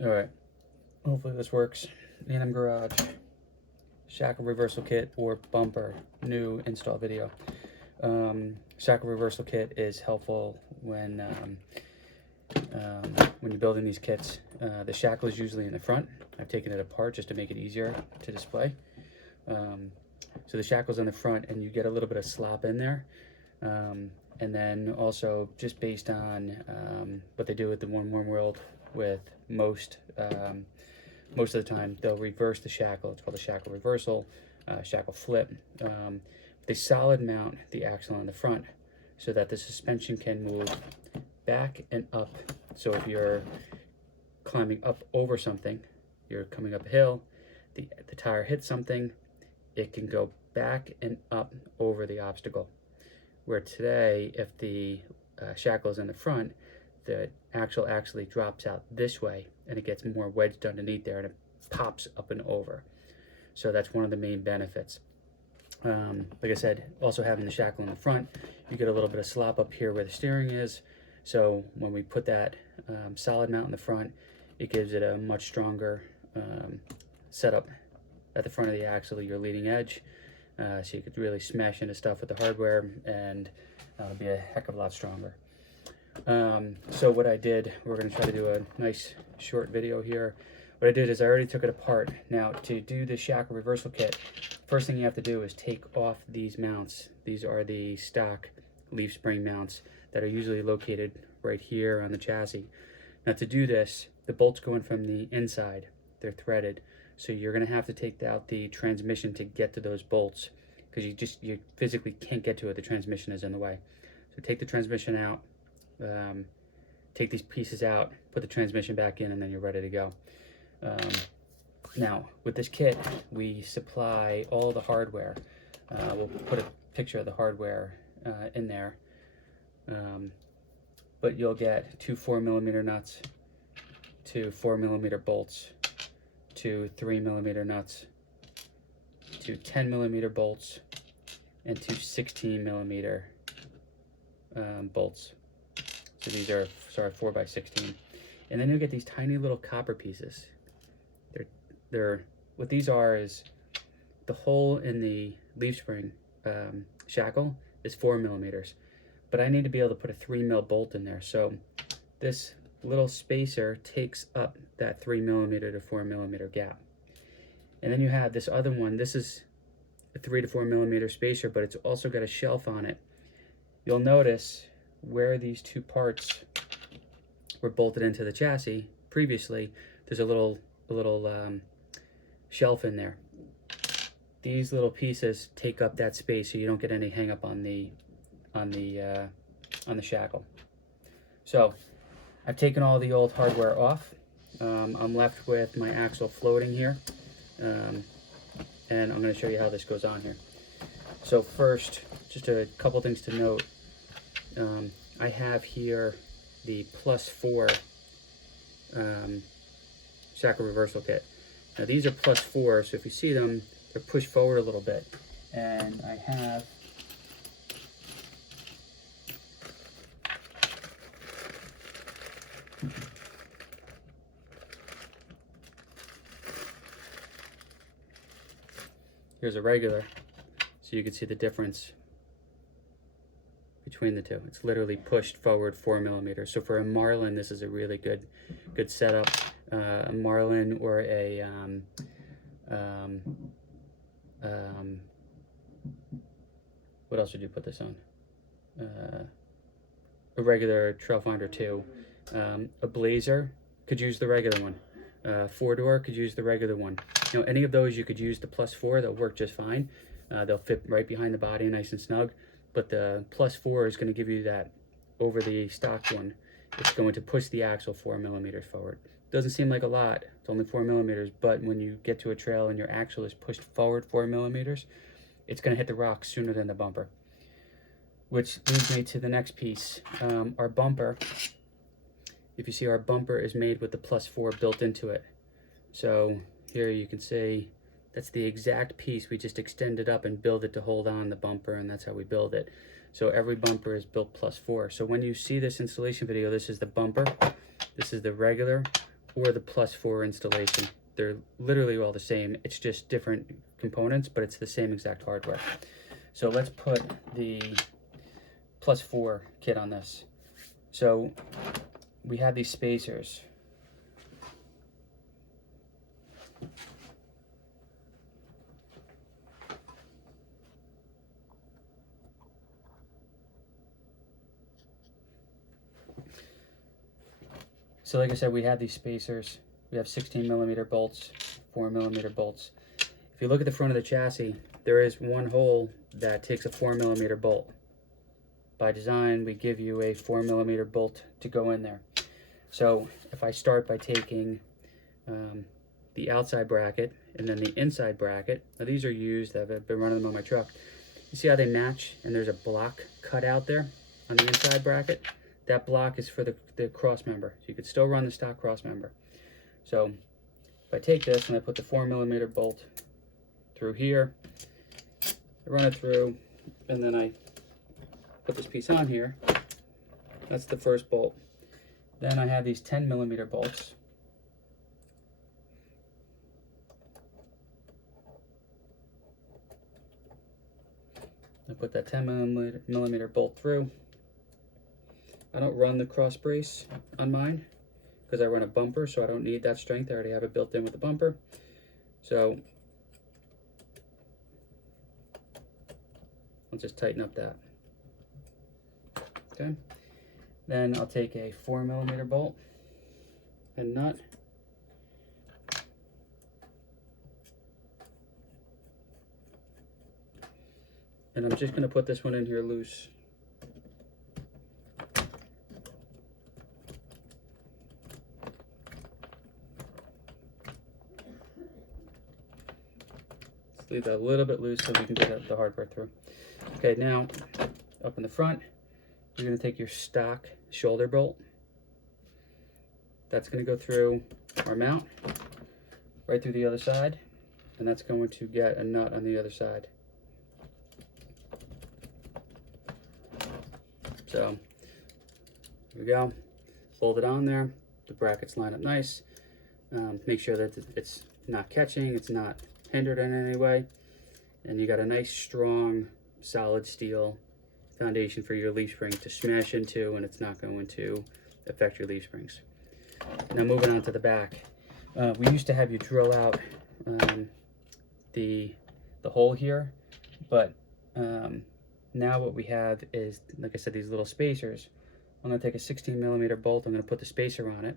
All right, hopefully this works. A&M Garage, Shackle reversal kit or bumper, new install video. Shackle reversal kit is helpful when you're building these kits. The shackle is usually in the front. I've taken it apart just to make it easier to display. So the shackle's in the front and you get a little bit of slop in there. And then also just based on what they do with the One Warm World with most of the time, they'll reverse the shackle. It's called a shackle reversal, shackle flip. They solid mount the axle on the front so that the suspension can move back and up. So if you're climbing up over something, you're coming up a hill, the tire hits something, it can go back and up over the obstacle. Where today, if the shackle is in the front, the axle actually drops out this way and it gets more wedged underneath there and it pops up and over. So that's one of the main benefits. Like I said, also having the shackle in the front, you get a little bit of slop up here where the steering is. So when we put that solid mount in the front, it gives it a much stronger setup at the front of the axle, your leading edge. So you could really smash into stuff with the hardware and be a heck of a lot stronger. So what I did, we're going to try to do a nice short video here. What I did is I already took it apart. Now to do the shackle reversal kit, first thing you have to do is take off these mounts. These are the stock leaf spring mounts that are usually located right here on the chassis. Now to do this, the bolts go in from the inside. They're threaded. So you're going to have to take out the transmission to get to those bolts because you physically can't get to it. The transmission is in the way. So take the transmission out, take these pieces out, put the transmission back in, and then you're ready to go. Now with this kit, we supply all the hardware. We'll put a picture of the hardware in there. But you'll get 2 4mm nuts, 2 4mm bolts, 2 3mm nuts, 2 10mm bolts, and 2 16mm bolts. So these are 4x16, and then you'll get these tiny little copper pieces. They're what these are is the hole in the leaf spring shackle is 4mm, but I need to be able to put a 3mm bolt in there. So this little spacer takes up that 3mm to 4mm gap. And then you have this other one. This is a 3 to 4mm spacer, but it's also got a shelf on it. You'll notice where these two parts were bolted into the chassis previously, there's a little shelf in there. These little pieces take up that space so you don't get any hang up on the shackle. So I've taken all the old hardware off. I'm left with my axle floating here, and I'm going to show you how this goes on here. So first, just a couple things to note. I have here the +4 shackle reversal kit. Now these are +4, so if you see them, they're pushed forward a little bit. And I have here's a regular, so you can see the difference between the two. It's literally pushed forward 4mm. So for a Marlin, this is a really good setup. A Marlin or a what else would you put this on? A regular Trailfinder 2. A Blazer could use the regular one. 4-door could use the regular one. You know, any of those you could use the +4. They'll work just fine. They'll fit right behind the body, nice and snug. But the +4 is going to give you that over the stock one. It's going to push the axle 4mm forward. Doesn't seem like a lot. It's only 4mm, but when you get to a trail and your axle is pushed forward 4mm, it's going to hit the rocks sooner than the bumper. Which leads me to the next piece. Our bumper, if you see, our bumper is made with the +4 built into it. So here you can see that's the exact piece. We just extended up and build it to hold on the bumper, and that's how we build it. So every bumper is built +4. So when you see this installation video, this is the bumper, this is the regular or the +4 installation. They're literally all the same. It's just different components, but it's the same exact hardware. So let's put the +4 kit on this. So we have these spacers. So like I said, we have these spacers. We have 16mm bolts, 4mm bolts. If you look at the front of the chassis, there is one hole that takes a 4mm bolt. By design, we give you a 4mm bolt to go in there. So if I start by taking the outside bracket and then the inside bracket, now these are used, I've been running them on my truck. You see how they match and there's a block cut out there on the inside bracket? That block is for the cross member. So you could still run the stock cross member. So if I take this and I put the 4mm bolt through here, I run it through, and then I put this piece on here. That's the first bolt. Then I have these 10mm bolts. I put that 10mm bolt through. I don't run the cross brace on mine because I run a bumper, so I don't need that strength. I already have it built in with the bumper. So I'll just tighten up that. Okay. Then I'll take a 4mm bolt and nut. And I'm just going to put this one in here loose. Let's leave that a little bit loose so we can get the hardware through. Okay, now up in the front, you're going to take your stock shoulder bolt. That's going to go through our mount, right through the other side, and that's going to get a nut on the other side. So here we go, bolt it on there, the brackets line up nice. Make sure that it's not catching, it's not hindered in any way, and you got a nice strong solid steel foundation for your leaf spring to smash into, and it's not going to affect your leaf springs. Now moving on to the back, we used to have you drill out the hole here, but now what we have is, like I said, these little spacers. I'm going to take a 16mm bolt, I'm going to put the spacer on it.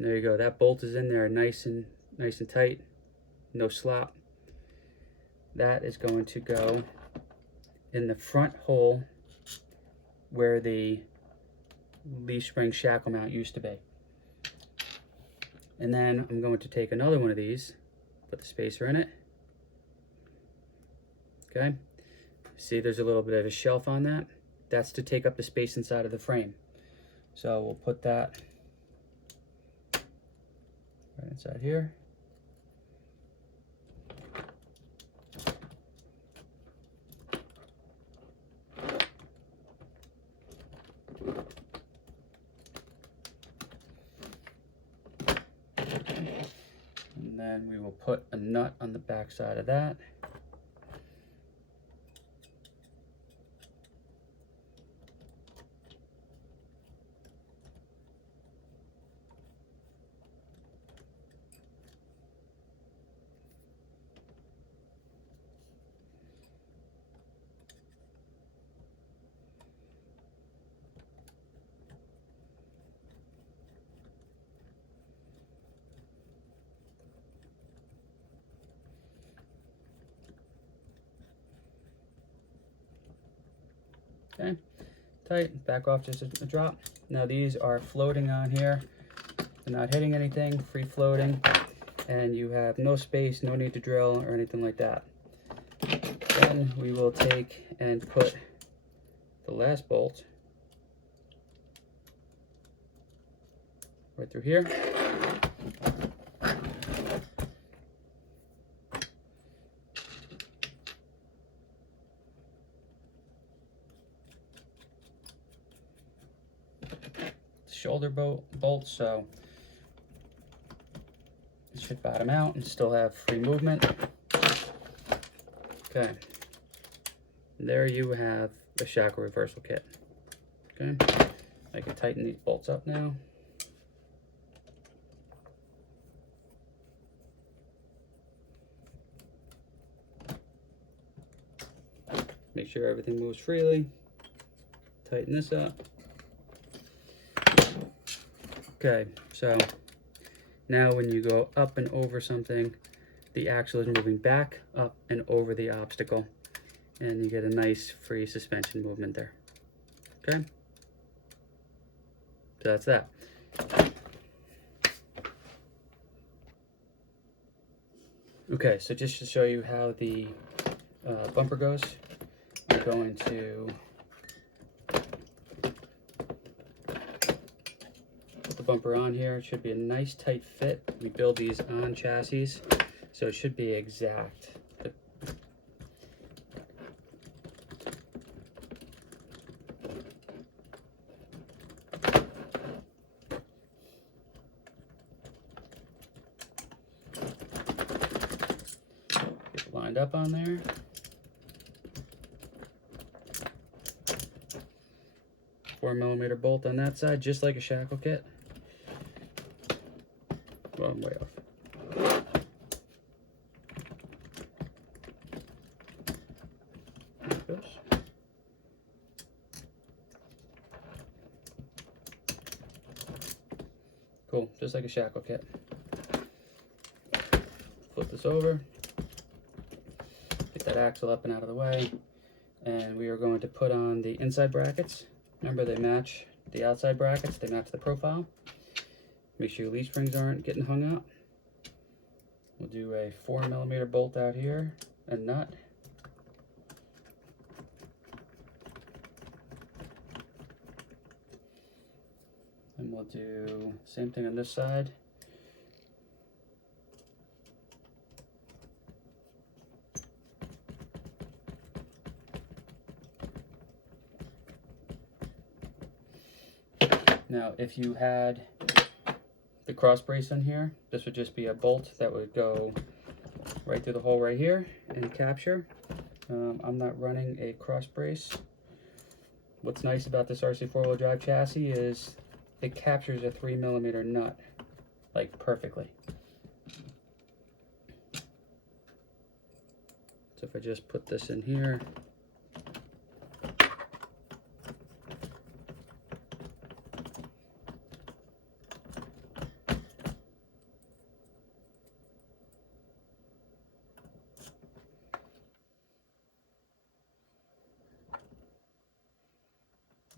There you go, that bolt is in there nice and tight, no slop. That is going to go in the front hole where the leaf spring shackle mount used to be. And then I'm going to take another one of these, put the spacer in it. Okay, see there's a little bit of a shelf on that. That's to take up the space inside of the frame. So we'll put that right inside here. And then we will put a nut on the back side of that. Okay, tight, back off just a drop. Now these are floating on here. They're not hitting anything, free floating, and you have no space, no need to drill or anything like that. Then we will take and put the last bolt right through here. shoulder bolt, so it should bottom out and still have free movement. Okay, there you have the Shackle reversal kit. Okay, I can tighten these bolts up now. Make sure everything moves freely. Tighten this up. Okay, so now when you go up and over something, the axle is moving back, up, and over the obstacle, and you get a nice free suspension movement there. Okay, so that's that. Okay, so just to show you how the bumper goes, I'm going to put the bumper on here. It should be a nice tight fit. We build these on chassis, so it should be exact. Get it lined up on there. $4mm bolt on that side, just like a Shackle kit. Well, I'm way off. There it goes. Cool, just like a Shackle kit. Flip this over. Get that axle up and out of the way. And we are going to put on the inside brackets. Remember, they match the outside brackets, they match the profile. Make sure your leaf springs aren't getting hung up. We'll do a 4mm bolt out here, a nut. And we'll do same thing on this side. Now, if you had the cross brace on here, this would just be a bolt that would go right through the hole right here and capture. I'm not running a cross brace. What's nice about this RC four-wheel drive chassis is it captures a 3mm nut, like perfectly. So if I just put this in here,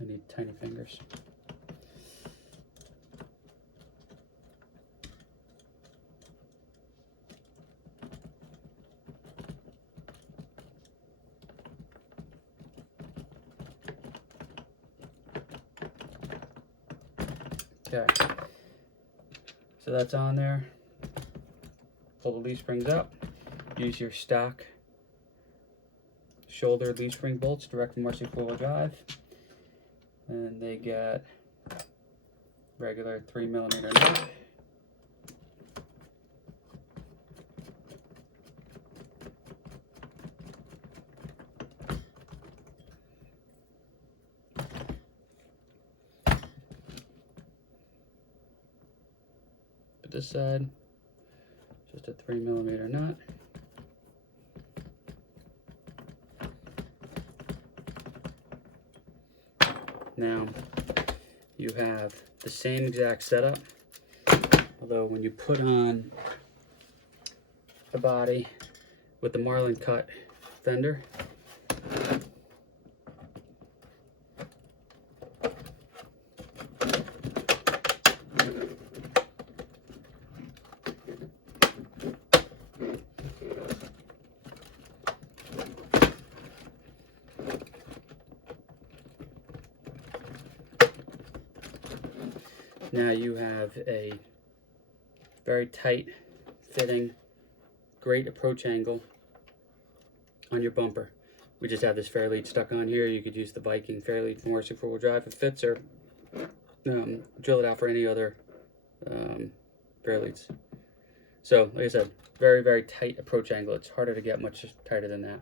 I need tiny fingers. Okay, so that's on there. Pull the leaf springs up. Use your stock shoulder leaf spring bolts direct from RC four-wheel drive. And they get regular 3mm nut. But this side, just a 3mm nut. Now, you have the same exact setup, although when you put on the body with the Marlin cut fender, now you have a very tight fitting, great approach angle on your bumper. We just have this fairlead stuck on here. You could use the Viking fairlead from RC four-wheel drive. It fits, or drill it out for any other bare leads. So like I said, very, very tight approach angle. It's harder to get much tighter than that.